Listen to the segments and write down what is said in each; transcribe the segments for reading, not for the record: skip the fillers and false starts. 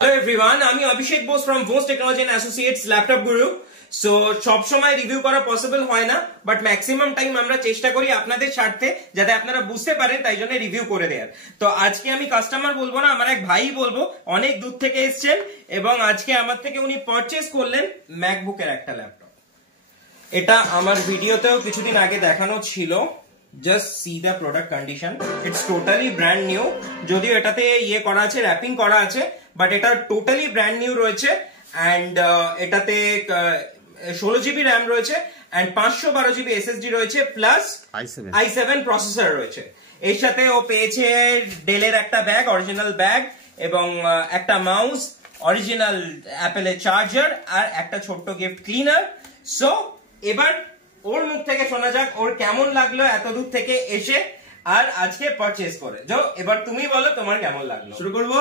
Hello everyone, আমি Abhishek Bose from Voz Technology and Associates Laptop Guru. So সব সময় review করা পসিবল হয় না, বাট ম্যাক্সিমাম টাইম আমরা চেষ্টা করি আপনাদের স্বার্থে যাতে আপনারা বুঝতে পারেন, তাই জন্য রিভিউ করে দেয়ার। তো আজকে আমি কাস্টমার বলবো না, আমার এক ভাই বলবো, অনেক দূর থেকে এসেছেন এবং আজকে আমার থেকে উনি পারচেজ করলেন ম্যাকবুকের একটা ল্যাপটপ। এটা আমার ভিডিওতেও কিছুদিন আগে দেখানো ছিল। Just see the product condition, it's totally brand new. যদিও এটাতে ইয়ে করা আছে, র্যাপিং করা আছে, বাট এটা টোটালি ব্র্যান্ড নিউ রয়েছে। অ্যান্ড এটাতে 16 জিবি র্যাম রয়েছে অ্যান্ড 512 জিবি এসএসডি রয়েছে, প্লাস i7 প্রসেসর রয়েছে। এর সাথে ও পেয়েছে ডেলের একটা ব্যাগ, অরিজিনাল ব্যাগ, এবং একটা মাউস, অরিজিনাল অ্যাপেলের চার্জার, আর একটা ছোট্ট গিফট ক্লিনার। সো এবার ওর মুখ থেকে শোনা যাক ওর কেমন লাগলো এত দূর থেকে এসে আর আজকে পারচেজ করে। যাও এবার তুমি বলো তোমার কেমন লাগলো। শুরু করবো।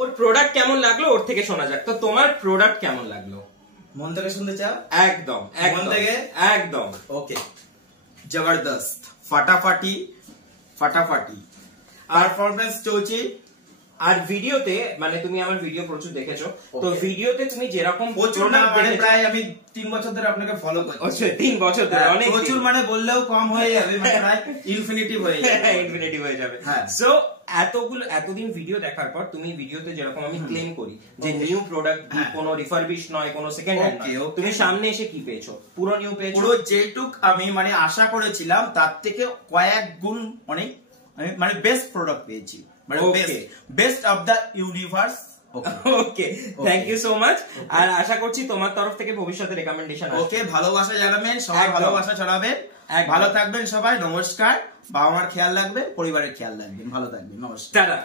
ওর প্রোডাক্ট কেমন লাগলো ওর থেকে শোনা যাক। তো তোমার প্রোডাক্ট কেমন লাগলো? মন থেকে শুনতে চাও? একদম মন থেকে একদম। ওকে, জবরদস্ত, ফাটাফাটি ফাটাফাটি পারফরম্যান্স চলছে। আর ভিডিওতে, মানে তুমি আমার ভিডিও প্রচুর দেখেছো, তো ভিডিওতে তুমি যেরকম প্রচুর না, মানে প্রায় আমি 3 বছর ধরে আপনাকে ফলো করছি। আচ্ছা 3 বছর ধরে, অনেক প্রচুর মানে বললেও কম হয়ে যাবে, মানে প্রায় ইনফিনিটিভ হয়ে যাবে। ইনফিনিটিভ হয়ে যাবে। সো এতদিন ভিডিও দেখার পর তুমি ভিডিওতে যেরকম আমি ক্লেম করি যে নিউ প্রোডাক্ট, কোনো রিফারবিশ নয়, কোনো সেকেন্ড হ্যান্ড নয়, তুমি সামনে এসে কি পেয়েছো? পুরো নিউ পেয়েছো। পুরো যেটুক আমি মানে আশা করেছিলাম তার থেকে কয়েক গুণ অনেক, মানে বেস্ট প্রোডাক্ট পেয়েছি, মানে best of the universe. Okay, thank you so much. আর আশা করছি তোমার তরফ থেকে ভবিষ্যতে রেকমেন্ডেশন আসবে। ওকে, ভালোবাসা জানাবেন সবাই, ভালোবাসা ছড়াবেন, ভালো থাকবেন সবাই। নমস্কার। বাবা মার খেয়াল রাখবেন, পরিবারের খেয়াল রাখবেন, ভালো থাকবেন, নমস্কার। টাটা।